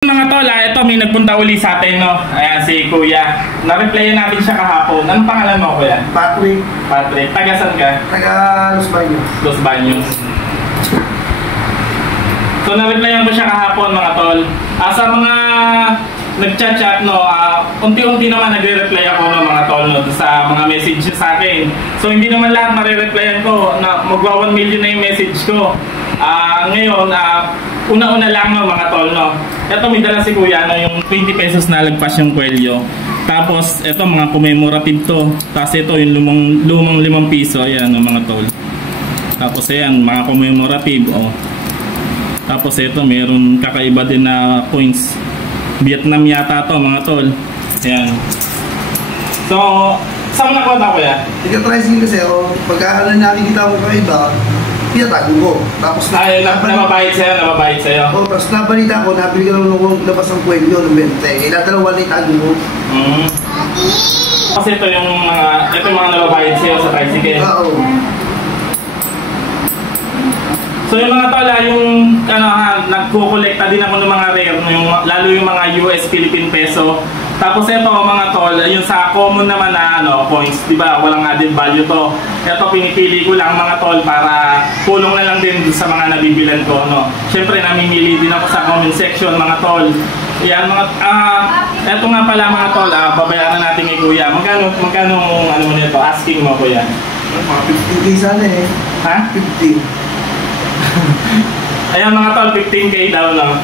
Mga tol, ito may nagpunta uli sa atin, no? Ayan, si Kuya. Na-replyan natin siya kahapon. Anong pangalan mo, Kuya? Patrick. Patrick. Taga saan ka? Taga Los Baños. Los Baños. So, na-replyan ko siya kahapon, mga tol. Sa mga nag-chat-chat, no? Unti-unti naman nagre-reply ako, no, mga tol, no? Sa mga message sa akin. So, hindi naman lahat marireplyan ko. Magwa 1 million na yung message ko. Ngayon, una-una lang, no, mga tol, no? Ito may dala si Kuya, no, yung 20 pesos na lagpas yung kwelyo. Tapos ito mga commemorative to. Tapos ito yung lumang 5 piso, ayan, no, mga tol. Tapos ayan, mga commemorative, oh. Tapos ito meron kakaiba din na coins. Vietnam yata to, mga tol. Ayan. So, saan mo nakuha, Kuya? Ika-tricing kasi ako, pagka nakikita ko kakaiba, pinatago ko. Tapos nababayad sa'yo. Oo, tapos nabalita ko, nabili ka lang nung labas ng kwelyo ng 20. Ilatalawa na itago mo. Kasi ito yung mga nababayad sa'yo sa tricycle. Oo. So yung mga tol, yung nagkukolekta din ako ng mga rare, lalo yung mga US Philippine peso. Tapos ito mga tol, yung sa common naman na coins, di ba? Walang added value to. Ito pinipili ko lang mga tol para tulong na lang din sa mga nabibilan ko, no. Syempre namimili din ako sa comment section, mga tol. Yan mga ito nga pala mga tol, babayaran natin kay Kuya. Magkano ano mo nito? Asking mo, Kuya? Mga 15K sana eh. Ha? 15. Ayan mga tol, 15K daw, no.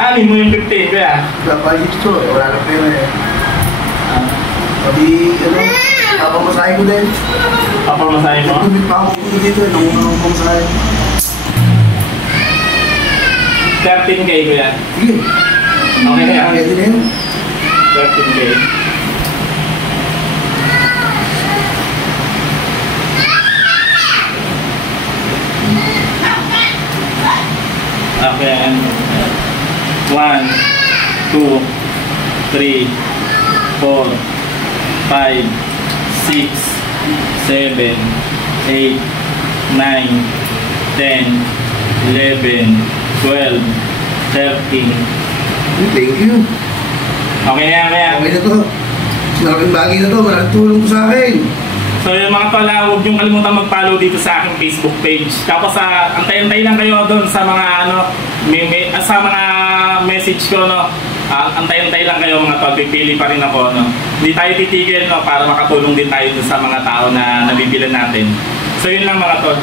Anin mo yung 15, Kuya? Budget ko, wala na pera eh. Pati, papamasahe ko din. Papamasahe mo? Tumit pa ako dito, nangunang pamasahe. 13K, Kuya. Sige. Okay na yan? Pwede na yun. 13K. Okay, and 1, 2, 3, 4, 5, 6, 7, 8, 9, 10, 11, 12, 13. Thank you. Okay na yan, Kuya. Okay na to. Malaking bagay na to. Maraming tulong ko sa akin. So yung mga tol, huwag niyong kalimutan mag-follow dito sa aking Facebook page. Tapos antay-antay lang kayo doon sa mga sa mga message ko, no. Antay-antay lang kayo mga tol, pipili pa rin ako, no. Hindi tayo titigil, no, para makatulong din tayo sa mga tao na nabibilan natin. So yun lang mga tol.